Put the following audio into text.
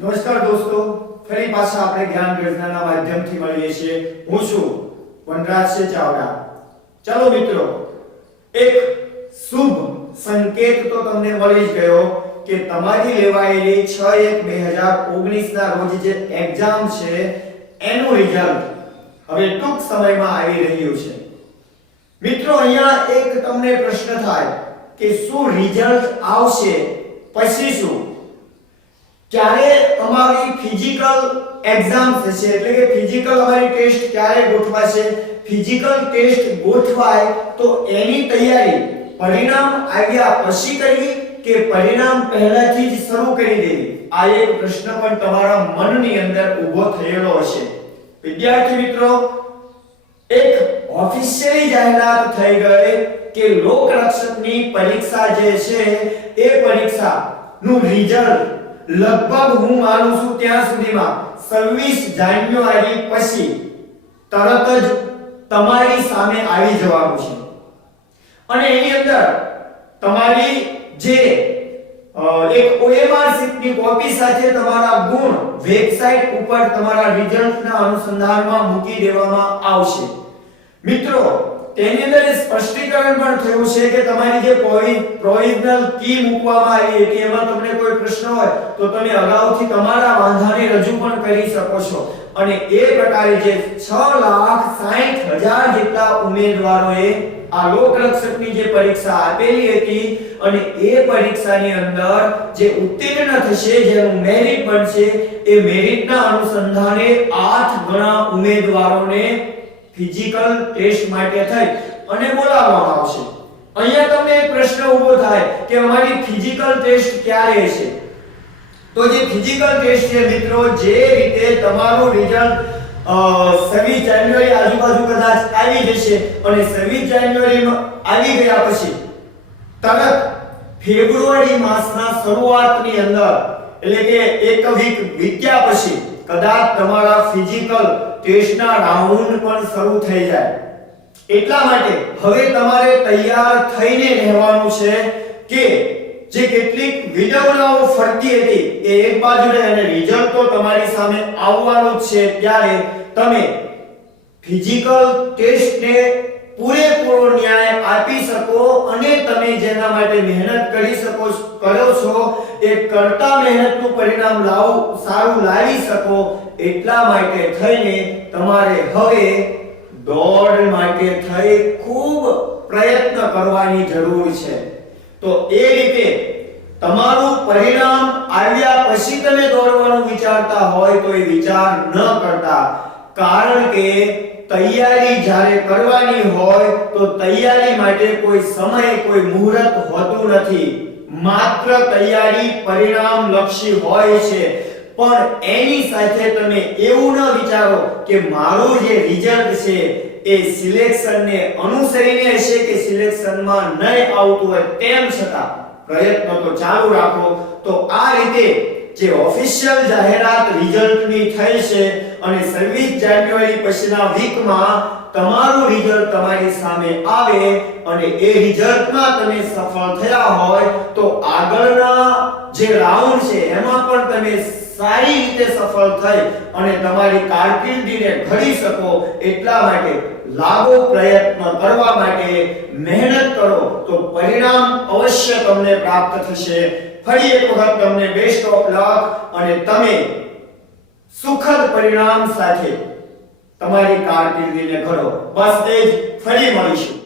નમસ્કાર દોસ્તો, ફરી પાછા આપણે જ્ઞાન યોજનાના માધ્યમથી મળીએ છીએ. હું છું વનરાજસિંહ ચાવડા. ચાલો મિત્રો, એક શુભ સંકેત તો તમને મળી જ ગયો કે તમારી લેવાયેલી 6/1/2019 ના રોજ જે એક્ઝામ છે, એનું રિઝલ્ટ હવે ટૂંક સમયમાં આવી રહ્યું છે. મિત્રો, અહીંયા એક તમને પ્રશ્ન થાય કે શું રિઝલ્ટ આવશે? પછી શું? ક્યારે અમારી ફિઝિકલ એક્ઝામ થશે એટલે કે ફિઝિકલ અમારી ટેસ્ટ ક્યારે ગોઠવાશે? ફિઝિકલ ટેસ્ટ ગોઠવાય તો એની તૈયારી પરિણામ આવ્યા પછી કરવી કે પરિણામ પહેલાથી જ શરૂ કરી દેવી આ એક પ્રશ્ન પણ તમારા મનની અંદર ઊભો થયેલો હશે. વિદ્યાર્થી મિત્રો, એક ઓફિશિયલી જાહેરાત થઈ ગઈ કે લોકરક્ષકની પરીક્ષા જે છે, એ પરીક્ષા નું રિઝલ્ટ લગભગ હું માનું છું ત્યાં સુધીમાં 26 જાન્યુઆરી પછી તરત જ તમારી સામે આવી જવાનું છે. અને એની અંદર તમારી જે એક ઓએમઆર શીટની કોપી સાથે તમારા ગુણ વેબસાઇટ ઉપર તમારા રિઝલ્ટના અનુસંધાનમાં મૂકી દેવામાં આવશે. મિત્રો તેની અંદર એ સ્પષ્ટીકરણ પણ થયું છે કે તમારી જે પ્રોવિઝનલ કી મૂકવામાં આવી હતી, એમાં તમને કોઈ પ્રશ્ન હોય, તો તમે અગાઉથી તમારા વાંધાને રજૂ પણ કરી શકો છો. અને એ પ્રકારે જે 6 લાખ 60 હજાર જેટલા ઉમેદવારોએ આ લોકરક્ષકની જે પરીક્ષા આપેલી હતી અને એ પરીક્ષાની અંદર જે ઉત્તીર્ણ થશે, જેનું મેરિટ બનશે, એ મેરિટના અનુસંધાને 8 ગણા ઉમેદવારોને ફિઝિકલ ટેસ્ટ માટે થઈ અને બોલાવવામાં આવશે. અહીંયા તમને એક પ્રશ્ન ઊભો થાય કે અમારી ફિઝિકલ ટેસ્ટ ક્યારે છે તો જે ફિઝિકલ ટેસ્ટ છે મિત્રો, જે રીતે તમારું રિઝલ્ટ 26 જાન્યુઆરી આજુબાજુ કદાચ આવી જશે અને 26 જાન્યુઆરીમાં આવી ગયા પછી, તરત ફેબ્રુઆરી માસના શરૂઆતની અંદર, એટલે કે એક વીક વીત્યા પછી, કદાચ તમારા ફિઝિકલ ટેસ્ટના રાઉન્ડ પણ શરૂ થઈ જાય. એટલા માટે હવે તમારે તૈયાર થઈને રહેવાનું છે કે જે કેટલીક વિડવણાઓ ફરતી હતી એ એક બાજુને અને રિઝલ્ટ તો તમારી સામે આવવાનું છે ત્યારે તમે ફિઝિકલ ટેસ્ટને પૂરેપૂરો ન્યાય આપી શકો અને તમે જેના માટે મહેનત કરી શકો કરો છો એ કરતા મહેનતનું પરિણામ લાવ સારું લાવી શકો એટલા માટે થઈને તમારે હવે દોડ માટે થઈ ખૂબ પ્રયત્ન કરવાની જરૂર છે. તો એ રીતે તમારું પરિણામ આવ્યા પછી તમે દોડવાનું વિચારતા હોય તો એ વિચાર ન કરતા. કારણ કે તૈયારી જ્યારે કરવાની હોય તો તૈયારી માટે કોઈ સમય કોઈ મુહૂર્ત હોતું નથી. માત્ર તૈયારી પરિણામ લક્ષી હોય છે. પણ એની સાથે તમે એવું ન વિચારો કે મારું જે રિઝલ્ટ છે એ સિલેક્શનને અનુસરીને હશે કે સિલેક્શનમાં નહીં આવતું હોય તેમ છતાં પ્રયત્નો તો ચાલુ રાખો. તો આ રીતે જે ઓફિશિયલ જાહેરાત રિઝલ્ટની થઈ છે અને 26 જાન્યુઆરી પછીના વીકમાં તમારું રિઝલ્ટ તમારી સામે આવે અને એ રિઝલ્ટમાં તમે સફળ થયા હોય તો આગળના જે રાઉન્ડ છે એમાં પણ તમે સારી રીતે સફળ થઈ અને તમારી કારકિર્દીને ઘડી શકો એટલા માટે લાગો પ્રયત્ન કરવા માટે મહેનત કરો તો પરિણામ અવશ્ય તમને પ્રાપ્ત થશે. ફરી એક વખત તમને બેસ્ટ ઓફ લક અને તમે સુખદ પરિણામ સાથે તમારી કારકિર્દીને ઘડો. બસ એ જ, ફરી મળીશું.